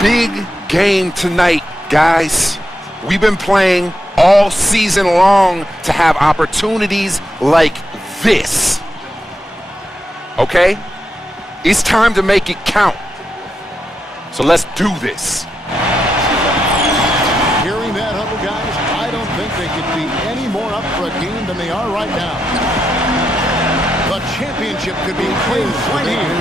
Big game tonight, guys. We've been playing all season long to have opportunities like this. Okay? It's time to make it count. So let's do this. Hearing that huddle, guys, I don't think they could be any more up for a game than they are right now. The championship could be claimed right here.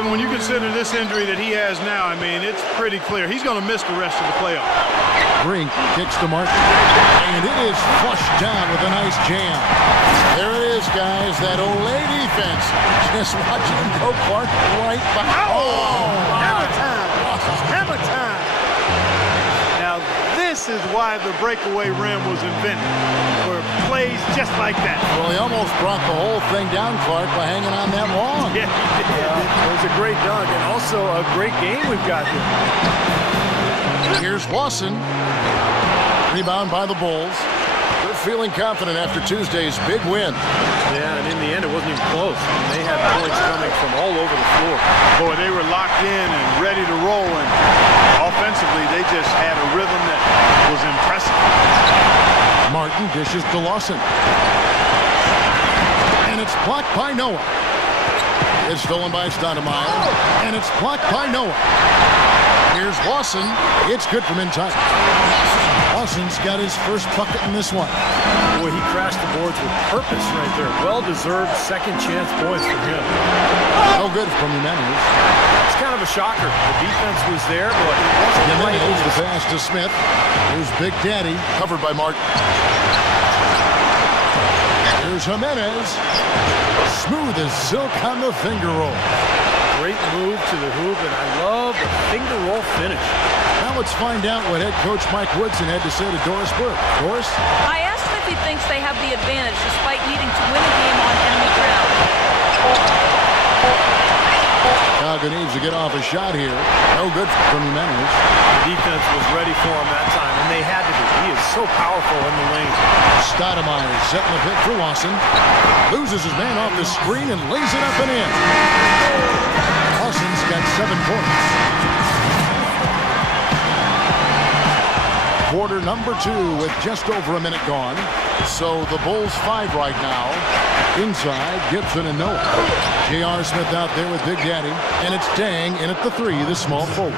And when you consider this injury that he has now, I mean, it's pretty clear. He's going to miss the rest of the playoffs. Brink kicks to Martin, and it is flushed down with a nice jam. There it is, guys, that Olay defense. Just watching him go, Clark, right behind. Oh, hammer time. Hammer time. Now, this is why the breakaway rim was invented, for plays just like that. Well, he almost brought the whole thing down, Clark, by hanging on that long. Yeah, it was a great dunk, and also a great game we've got here. Here's Lawson. Rebound by the Bulls. They're feeling confident after Tuesday's big win. Yeah, and in the end, it wasn't even close. They had points coming from all over the floor. Boy, they were locked in and ready to roll, and offensively, they just had a rhythm that was impressive. Martin dishes to Lawson. And it's blocked by Noah. It's stolen by Stoudemire. And it's blocked by Noah. Here's Lawson. It's good from inside. Lawson's got his first bucket in this one. Boy, he crashed the boards with purpose right there. Well-deserved second chance points for him. No good from Jimenez. It's kind of a shocker. The defense was there, but it wasn't Jimenez the pass to Smith. Here's Big Daddy, covered by Martin. Here's Jimenez. Smooth as silk on the finger roll. Great move to the hoop, and I love the finger roll finish. Now let's find out what head coach Mike Woodson had to say to Doris Burke. Doris? I asked him if he thinks they have the advantage despite needing to win a game on enemy ground. Calgary needs to get off a shot here. No good from Jimenez. The defense was ready for him that time, and they had to be. He is so powerful in the lane. Stoudemire setting the pick for Lawson. Loses his man off the screen and lays it up and in. Lawson's got 7 points. Quarter number 2 with just over a minute gone. So the Bulls 5 right now. Inside, Gibson and Noah. J.R. Smith out there with Big Daddy. And it's Dang in at the 3, the small forward.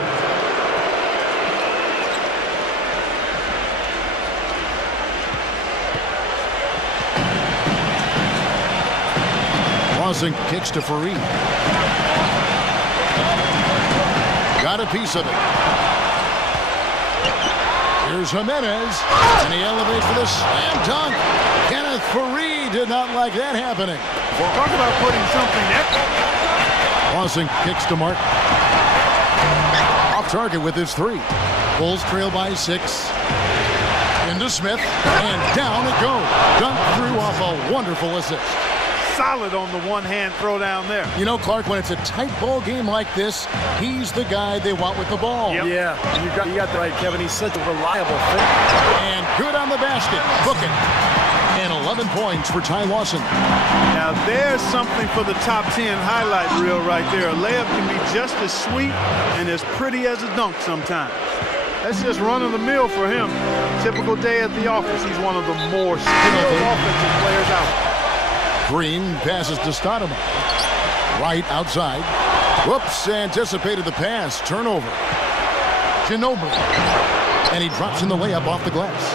Lawson kicks to Fareed. Got a piece of it. Here's Jimenez, and he elevates for the slam dunk. Kenneth Fareed did not like that happening. Talk about putting something there. Lawson kicks to Martin. Off target with his 3. Bulls trail by 6. Into Smith, and down it goes. Dunk through off a wonderful assist. Solid on the one-hand throw down there. You know, Clark, when it's a tight ball game like this, he's the guy they want with the ball. Yep. Yeah, you got that right, Kevin. He's such a reliable fit. And good on the basket. Book it. And 11 points for Ty Lawson. Now, there's something for the top 10 highlight reel right there. A layup can be just as sweet and as pretty as a dunk sometimes. That's just run-of-the-mill for him. Typical day at the office. He's one of the more skilled offensive players out. Green passes to Stoudemire. Right outside. Whoops, anticipated the pass. Turnover. Ginobili. And he drops in the layup off the glass.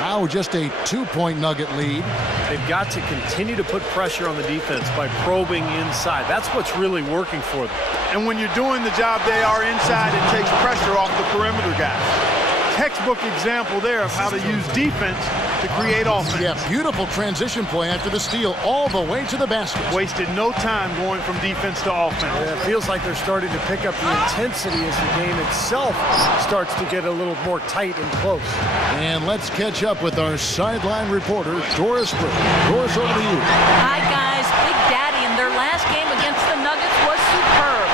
Now just a 2-point Nugget lead. They've got to continue to put pressure on the defense by probing inside. That's what's really working for them. And when you're doing the job they are inside, it takes pressure off the perimeter guys. Textbook example there of how to use defense to create offense. Yeah, beautiful transition play after the steal all the way to the basket. Wasted no time going from defense to offense. Yeah, it feels like they're starting to pick up the intensity as the game itself starts to get a little more tight and close. And let's catch up with our sideline reporter, Doris Burke. Doris, over to you. Hi, guys. Big Daddy in their last game against the Nuggets was superb.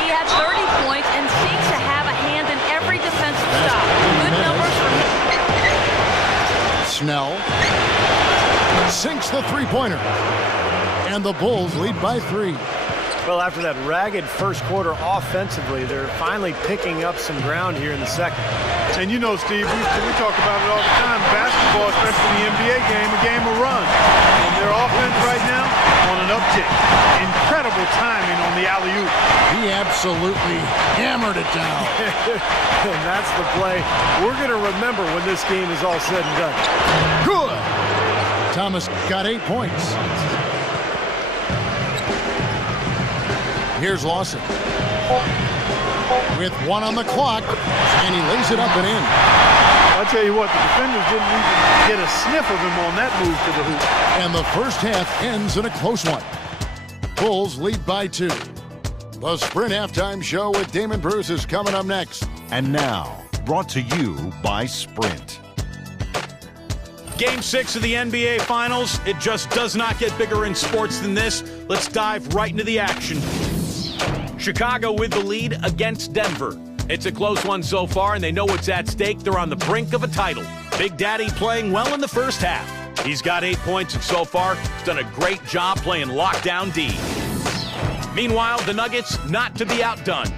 He had 30 points and seems to have a hand in every defensive stop. Good numbers for him. Snell sinks the three-pointer. And the Bulls lead by 3. Well, after that ragged first quarter offensively, they're finally picking up some ground here in the second. And you know, Steve, we talk about it all the time. Basketball, especially the NBA game, a game of run. And their offense right now on an uptick. Incredible timing on the alley-oop. He absolutely hammered it down. And that's the play we're going to remember when this game is all said and done. Good. Thomas got 8 points. Here's Lawson. With 1 on the clock, and he lays it up and in. I'll tell you what, the defenders didn't even get a sniff of him on that move to the hoop. And the first half ends in a close one. Bulls lead by 2. The Sprint Halftime Show with Damon Bruce is coming up next. And now, brought to you by Sprint. Game 6 of the NBA Finals. It just does not get bigger in sports than this. Let's dive right into the action. Chicago with the lead against Denver. It's a close one so far, and they know what's at stake. They're on the brink of a title. Big Daddy playing well in the first half. He's got 8 points, and so far, he's done a great job playing lockdown D. Meanwhile, the Nuggets not to be outdone.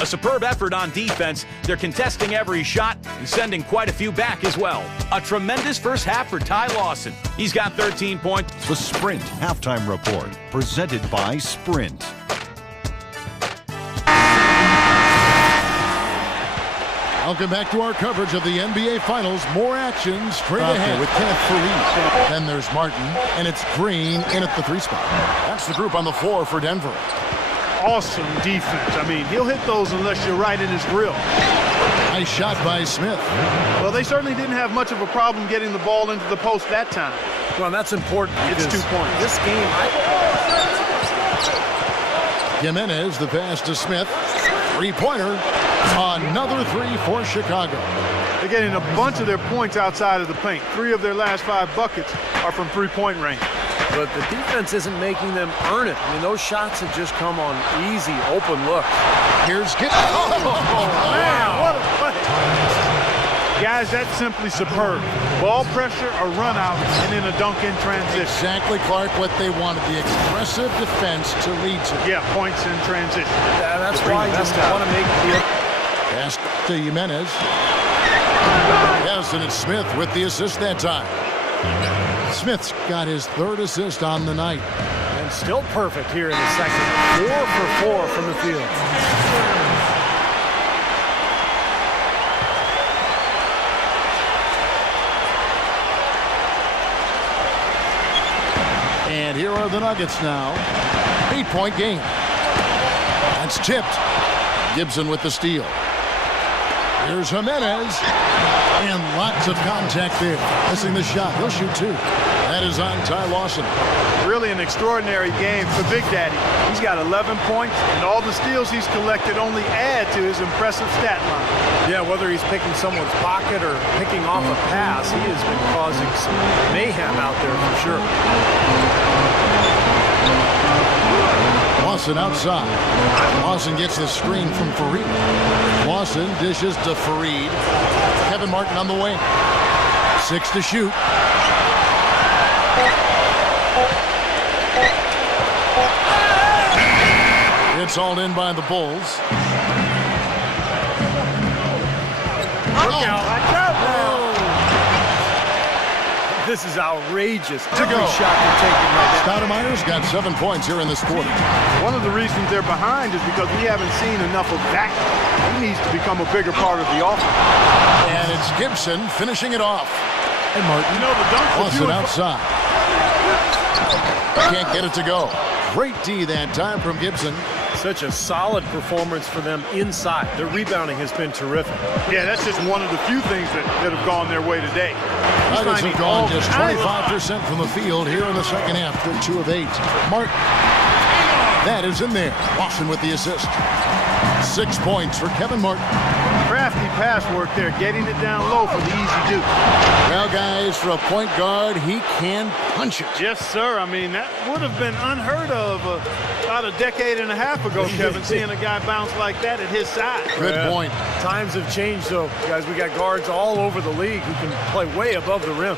A superb effort on defense. They're contesting every shot and sending quite a few back as well. A tremendous first half for Ty Lawson. He's got 13 points. The Sprint Halftime Report, presented by Sprint. Welcome back to our coverage of the NBA Finals. More action straight ahead with Kenneth Fareed. Then there's Martin, and it's Green in at the 3 spot. That's the group on the floor for Denver. Awesome defense. I mean, he'll hit those unless you're right in his grill. Nice shot by Smith. Well, they certainly didn't have much of a problem getting the ball into the post that time. Well, that's important. It's 2 points. This game, Jimenez, the pass to Smith. 3-pointer. Another 3 for Chicago. They're getting a bunch of their points outside of the paint. 3 of their last 5 buckets are from 3-point range. But the defense isn't making them earn it. I mean, those shots have just come on easy, open looks. Here's Gibbs. Man, what a play. Guys, that's simply superb. Ball pressure, a run out, and then a dunk in transition. Exactly, Clark, what they wanted. The aggressive defense to lead to. Yeah, points in transition. That's why you just want to make the Pass to Jimenez. Yes, and it's Smith with the assist that time. Smith's got his 3rd assist on the night. And still perfect here in the second. 4 for 4 from the field. And here are the Nuggets now. 8-point game. That's tipped. Gibson with the steal. Here's Jimenez. And lots of contact there. Missing the shot. He'll shoot 2. That is on Ty Lawson. Really an extraordinary game for Big Daddy. He's got 11 points, and all the steals he's collected only add to his impressive stat line. Yeah, whether he's picking someone's pocket or picking off a pass, he has been causing some mayhem out there for sure. Lawson outside. Lawson gets the screen from Fareed. Lawson dishes to Fareed. Kevin Martin on the wing. 6 to shoot. It's all in by the Bulls. This is outrageous. To go. Every shot they're taking right now. Stoudemire's got 7 points here in this quarter. One of the reasons they're behind is because we haven't seen enough of that. He needs to become a bigger part of the offense. And it's Gibson finishing it off. And Martin. You know, the dunks are Lawson beautiful. outside. Can't get it to go. Great D that time from Gibson. Such a solid performance for them inside. Their rebounding has been terrific. Yeah, that's just one of the few things that have gone their way today. Nuggets have gone just 25% from the field here in the second half. They're 2 of 8. Martin. That is in there. Lawson with the assist. 6 points for Kevin Martin. Crafty pass work there, getting it down low for the easy do. Well, guys, for a point guard, he can punch it. Yes, sir. I mean, that would have been unheard of about a decade and a half ago, Kevin, seeing a guy bounce like that at his size. Good point. Times have changed, though. Guys, we got guards all over the league who can play way above the rim.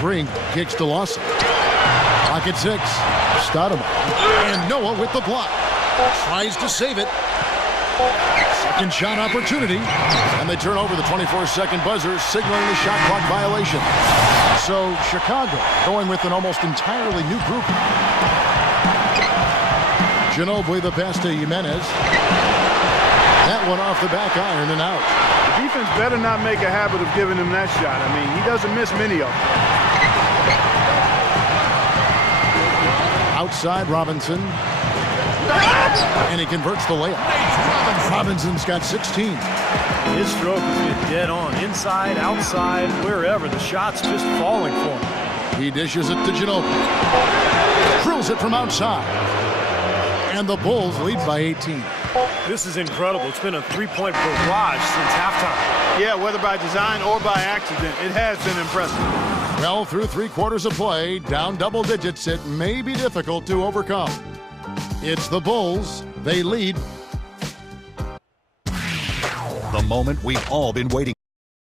Green kicks to Lawson. Clock at 6. Stoudemire. And Noah with the block. Tries to save it. Second shot opportunity. And they turn over the 24-second buzzer, signaling the shot clock violation. So Chicago going with an almost entirely new group. Ginobili the pass to Jimenez. That one off the back iron and out. The defense better not make a habit of giving him that shot. I mean, he doesn't miss many of them. Outside Robinson. And he converts the layup. Robinson's got 16. His stroke has been dead on. Inside, outside, wherever. The shot's just falling for him. He dishes it to Ginobili. Drills it from outside. And the Bulls lead by 18. This is incredible. It's been a three-point barrage since halftime. Yeah, whether by design or by accident, it has been impressive. Well, through 3 quarters of play, down double digits, it may be difficult to overcome. It's the Bulls. They lead. The moment we've all been waiting